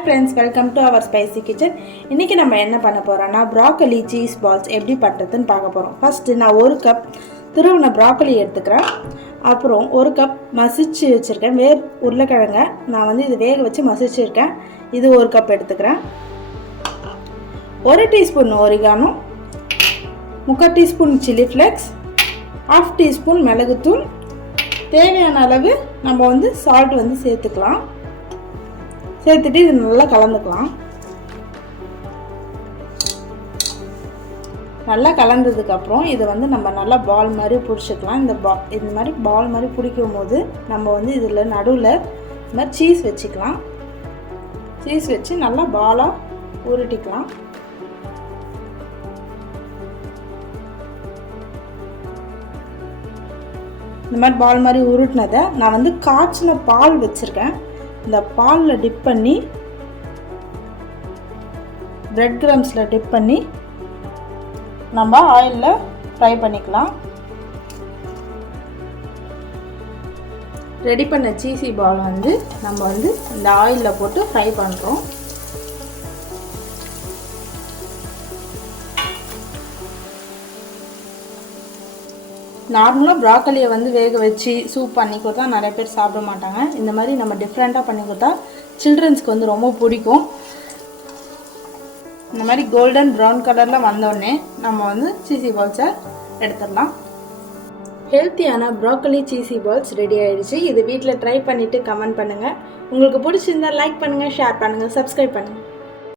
Hi friends welcome to our spicy kitchen இன்றைக்கி நம்ம என்ன பண்ண போகிறோம்னா ப்ராக்கலி சீஸ் பால்ஸ் எப்படி பண்ணுறதுன்னு பார்க்க போகிறோம் ஃபஸ்ட்டு நான் ஒரு கப் திருவண்ண ப்ராக்கலி எடுத்துக்கிறேன். அப்புறம் ஒரு கப் மசிச்சு வச்சுருக்கேன். வேர் உருளைக்கிழங்க நான் வந்து இது வேக வச்சு மசிச்சுருக்கேன். இது ஒரு கப் எடுத்துக்கிறேன். ஒரு டீஸ்பூன் ஒரிகானோ முக்கால் teaspoon chilli flakes half teaspoon மிளகுத்தூள். தேவையான அளவு நம்ம வந்து சால்ட் வந்து சேர்த்துக்கலாம். சேர்த்துட்டு இது நல்லா கலந்துக்கலாம். நல்லா கலந்ததுக்கப்புறம் இதை வந்து நம்ம நல்லா பால் மாதிரி பிடிச்சிக்கலாம். இந்த பா இந்த மாதிரி பால் மாதிரி பிடிக்கும் போது நம்ம வந்து இதில் நடுவில் இந்த மாதிரி சீஸ் வச்சுக்கலாம். சீஸ் வச்சு நல்லா பாலாக உருட்டிக்கலாம். இந்த மாதிரி பால் மாதிரி உருட்டினதை நான் வந்து காய்ச்சின பால் வச்சுருக்கேன். இந்த பாலில் டிப் பண்ணி பிரெட் கிரம்ஸில் டிப் பண்ணி நம்ம ஆயிலில் ஃப்ரை பண்ணிக்கலாம். ரெடி பண்ண சீசி பால் வந்து நம்ம வந்து இந்த ஆயிலில் போட்டு ஃப்ரை பண்ணுறோம் நார்மலாக ப்ராக்கலியை வந்து வேக வச்சு சூப் பண்ணி கொடுத்தா நிறைய பேர் சாப்பிட மாட்டாங்க. இந்த மாதிரி நம்ம டிஃப்ரெண்ட்டாக பண்ணி கொடுத்தா சில்ட்ரன்ஸ்க்கு வந்து ரொம்ப பிடிக்கும். இந்த மாதிரி கோல்டன் ப்ரௌன் கலரில் வந்தோடனே நம்ம வந்து சீசி பால்ஸை எடுத்துடலாம். ஹெல்த்தியான ப்ராக்கலி சீசி பால்ஸ் ரெடி ஆயிடுச்சு. இது வீட்டில் ட்ரை பண்ணிவிட்டு கமெண்ட் பண்ணுங்கள் உங்களுக்கு பிடிச்சிருந்தா லைக் பண்ணுங்கள் ஷேர் பண்ணுங்கள் சப்ஸ்கிரைப் பண்ணுங்கள்